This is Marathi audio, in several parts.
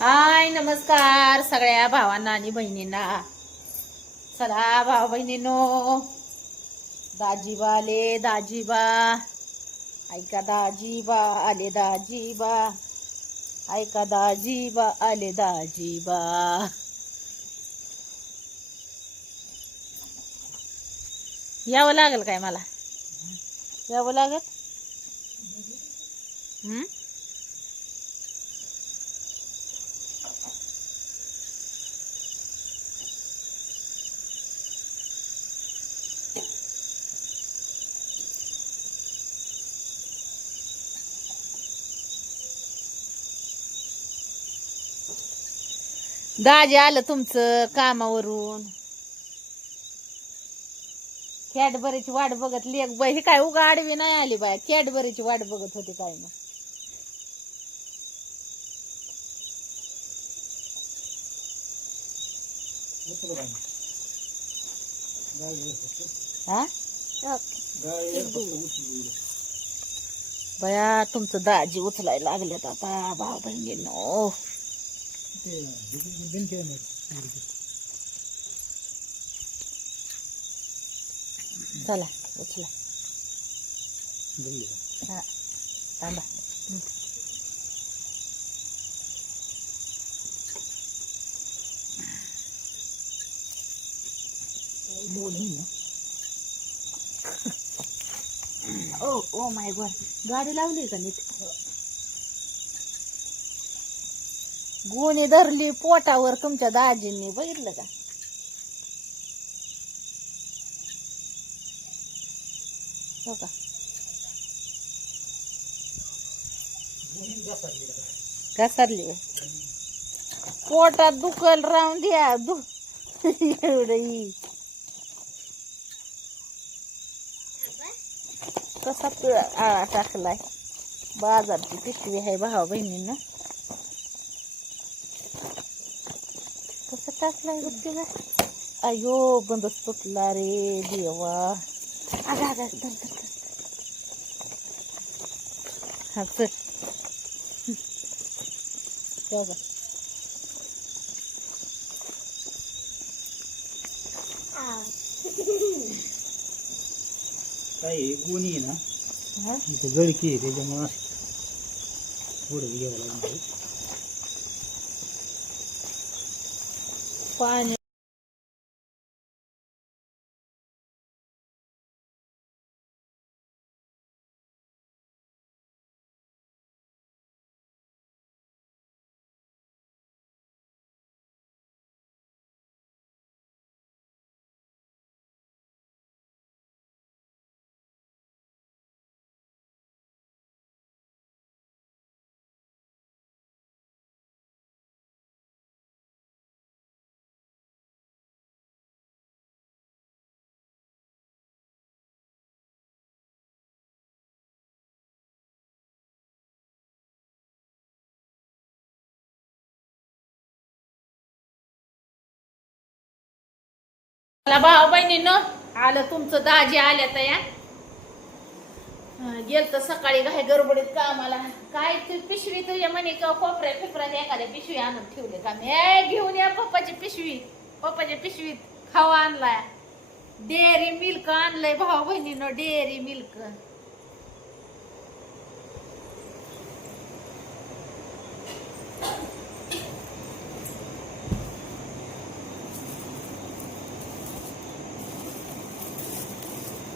हाय नमस्कार सगळ्या भावांना आणि बहिणींना. चला भाऊ बहिणीनो दाजीबा आले दाजीबा. ऐका दाजीबा आले दाजीबा. ऐका दाजीबा आले दाजीबा. यावं लागेल काय मला? यावं लागेल? दाजी आलं तुमचं कामावरून. कॅडबरीची वाट बघत लेख बाई ही काय उगा आडवी नाही आली बाय. कॅडबरीची वाट बघत होती काय ना हा? बया तुमचं दाजी उचलायला लागल्यात आता. भाऊ बहिणीनो चला उचला हा थांबा ओ ओ माय गॉड गाडी लावली का नीट गुणी धरली पोटावर तुमच्या दाजींनी बघितलं का? हो का? घसरली पोटात दुखल राहून द्या दु एवढी ही. कसा पिळा आळा टाकलाय. बाजारची पिशवी आहे भावा बहिणीनं टाकलाय बघ तिला अयो बंदच तुटला रे देवा अगं अगं धर धर धर हा चल त्या बघ. काय आहे, गोणी आहे ना हा? इथं गळकी आहे त्याच्यामुळे असं पुढे घ्यावं लागणार पाणी मला भाऊ बहिणीनं आलं तुमचं दाजी आल्या तर या. गेल तर सकाळी काही गडबडीत कामाला. काय ते पिशवी तुझ्या म्हणे का कोपऱ्या फिपऱ्यात एखाद्या पिशवी आणून ठेवले का? मी घेऊन या पप्पाची पिशवी. पप्पाच्या पिशवीत खावा आणलाय डेअरी मिल्क आणलंय भाऊ बहिणीनं डेअरी मिल्क.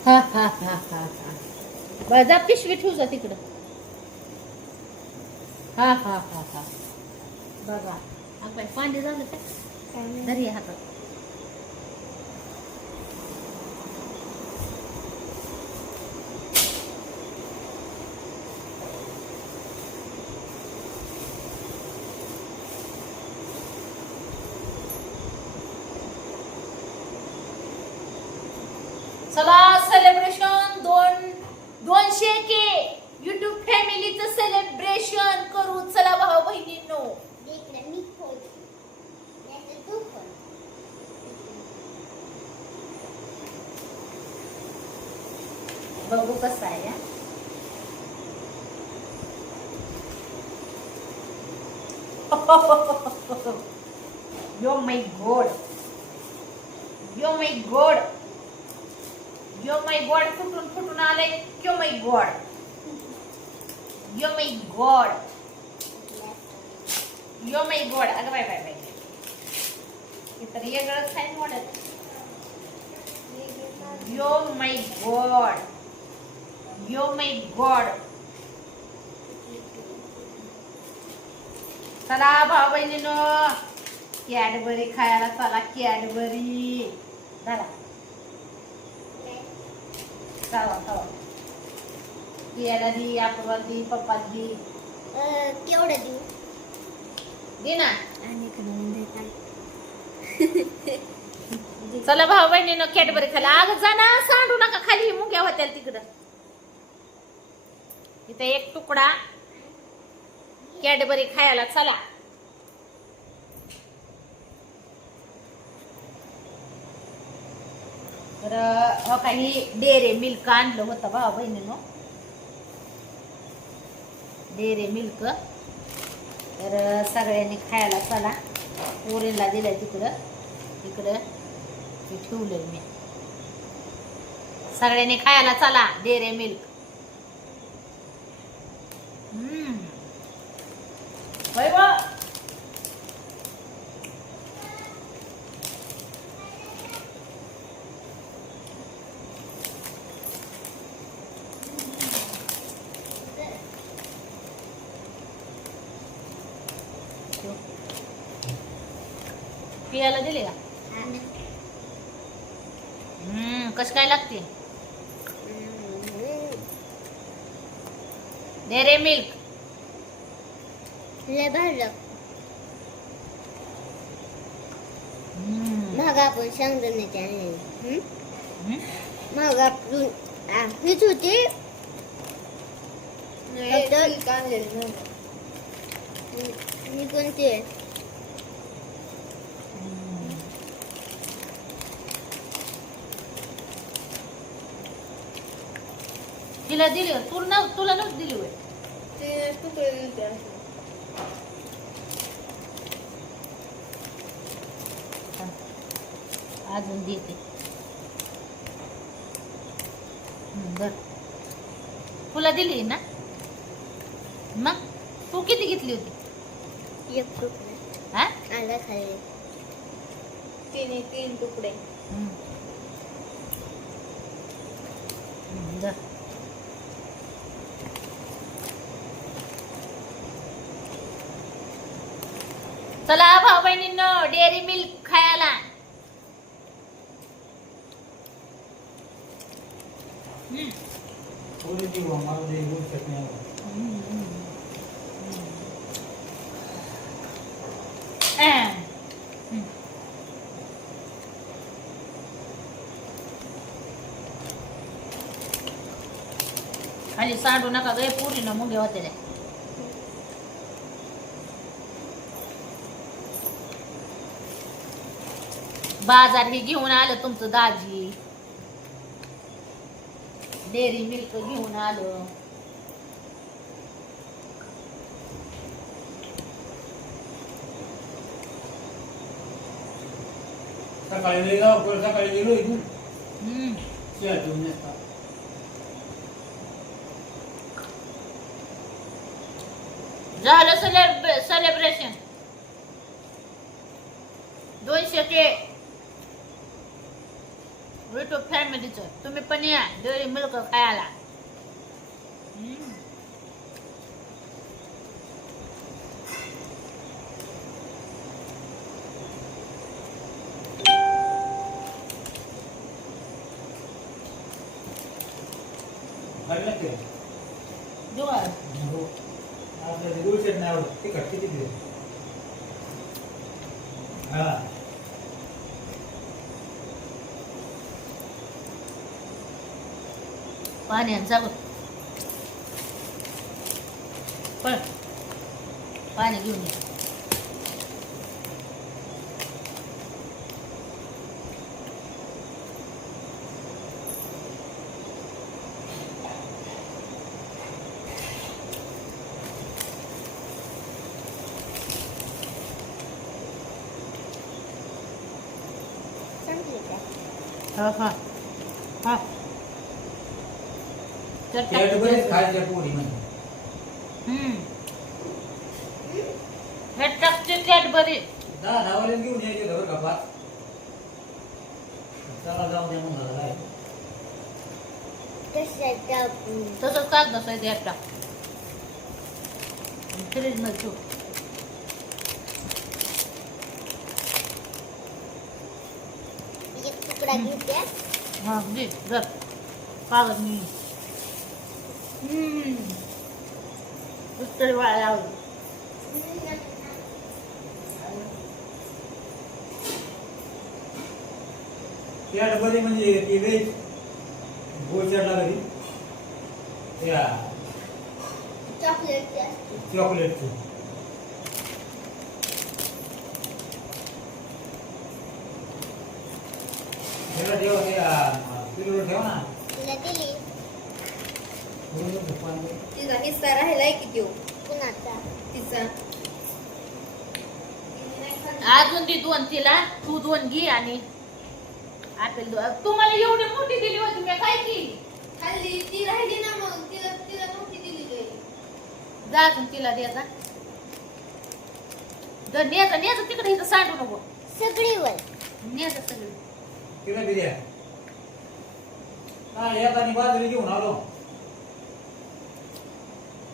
हा हा हा हा हा जा पिशवी ठेवू जा तिकडं. हा हा हा हा. बघा. आपण पाणी झालं का धरी हातात. बघू कसं आहे. Yo my God yo my God yo my God फुटून फुटून आले yo my God yo my God yo my God अगं बाय बाय बाय हे तर वेगळंच आहे yo my God yo my God चला भाऊ बहिणीनो कॅडबरी खायला चला कॅडबरी. चला चला चला. याला दी आपल्याला दी पप्पा दी. केवढं देऊ? दे ना. चला भाऊ बहिणीनो कॅडबरी खायला. अगं जा ना सांडू नका खाली मुग्या होत्या तिकडं. इथे एक तुकडा कॅडबरी खायला चला. तर हो काही डेरे मिल्क आणलं होतं भावा बहिणीनो. डेरे मिल्क. तर सगळ्यांनी खायला चला. पोरीला दिलं तिकडं. तिकडं ठेवलंय मी. सगळ्यांनी खायला चला डेरे मिल्क. होय. ठेव. पियाला दिले का हम्म कस काय लागते डेरे मिल्क भरलं हम्म. मग आपण हीच होती मी कोणती तिला दिली होय. तुला नव्ह- तुला नव्हती दिली होय थांब. अजून देते. बर. तुला दिली ना? मग? तू किती घेतली होती? एक तुकडा. हा? आला खाली. तिने तीन तुकडे. बर. चला भाऊ बहिणींनो डेअरी मिल्क खायला हम्म. थोड़ी सी वो हमारा दे वो चटनी है अहं. हम्म. खाली सांडू नका गे पुरी ना मुंगे होते बाजार हे घेऊन आलं तुमचं दाजी डेअरी मिल्क घेऊन आलं. सकाळी लवकर सकाळी गेलो इथून. चहा घेऊन येतात झालं सेलेब्रे सेलिब्रेशन दोनशे के युट्यूब फॅमिलीचं तुम्ही पण या डेअरी मिल्क खायला हम्म. खाल्लं ते देऊ का? हो. आपल्या ते गुळ चटणी आवडत तिखट किती दिवस हा 八点。这个不是八点六米好好。पोरी म्हणजे हम्म. हे टाकते कॅडबरी दहा धावाले घेऊन यायचे बरं का पाच चला जाऊ द्या मग तसंच टाक फ्रीजमध्ये ठेव. एक तुकडा घेते. हा दे जर कागद मी. हम्म पुस्तरी वाळा लावली कॅडबरी म्हणजे ती वेज गोचरला घरी. त्या चॉकलेटच्या चॉकलेटची. ठेव त्या ठेव ना. तिचा हिस्सा राहिलाय की देऊ कुणाचा? तिचा. अजून ती दोन तिला तू दोन घे आणि आपेल दो तुम्हाला एवढी मोठी दिली होती मी काय केली? खाल्ली. ती राहिली ना मग तिला तिला नव्हती दिली जा अजून तिला द्यायचा जर न्यायचं न्यायचं तिकडे इथं सांडू नको. सगळी वर न्यायचं सगळं. तिला द्या हा येतानी बाजरी घेऊन आलो.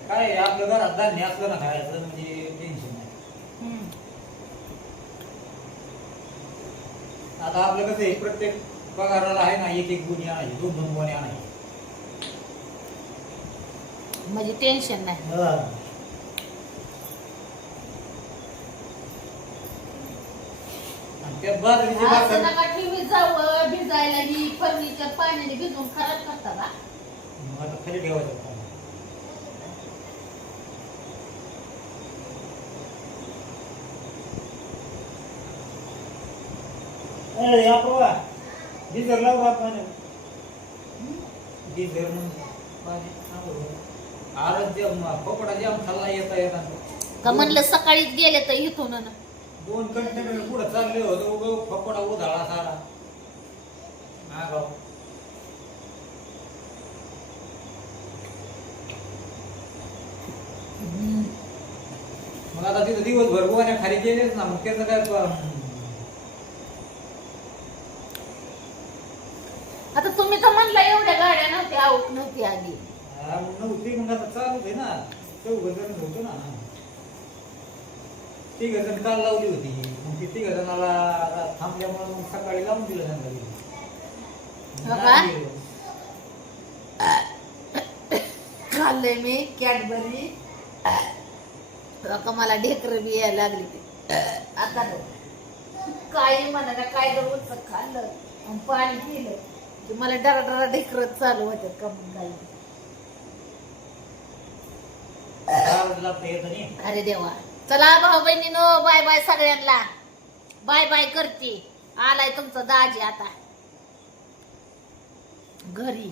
काय आपल्या घरात धान्य असलं ना खायचं म्हणजे टेन्शन नाही. हम्म. आता आपलं कसं आहे प्रत्येक पगाराला आहे ना एक एक गुन्हे आणायची दोन दोन गुन्हे आणायचे म्हणजे टेन्शन नाही. आणि त्यात बाजरीची असं भाकर नका जावं भिजायला ही फर्निचर पाण्याने भिजून खराब करता का मग आता खाली ठेवायचं खाली. ए, लाव पाणी. गिझर मग. आरच जाम खाल्ला येता येता का म्हणलं सकाळीच गेले तर इथून न. दोन कंटेनर पुढे चालले होते उगं फपडा उधाळा सारा मागाव मग आता तिथं दिवसभर गोवाने खाली गेलेच ना मग त्याचं काय आता तुम्ही तर म्हणला एवढ्या गाड्या नव्हत्या आऊट नव्हती हा, मग नव्हती मग आता चालूच आहे ना. चौघ जण होतो ना. तिघ जण काल लावली होती. मग ती तिघ जणाला आता थांबल्यामुळे मग सकाळी लावून दिलं घरी. हो का? खाल्लंय मी कॅडबरी. का मला ढेकर बी यायला लागली ती. आता नको. काही म्हणा काय जर खाल्लं आणि पाणी पिलं. की मला डरा डरा ढेकरत चालू होते कम नाही. अरे देवा. चला भाऊ बहिणीनो बाय बाय सगळ्यांना. बाय बाय करते. आलाय तुमचं दाजी आता. घरी.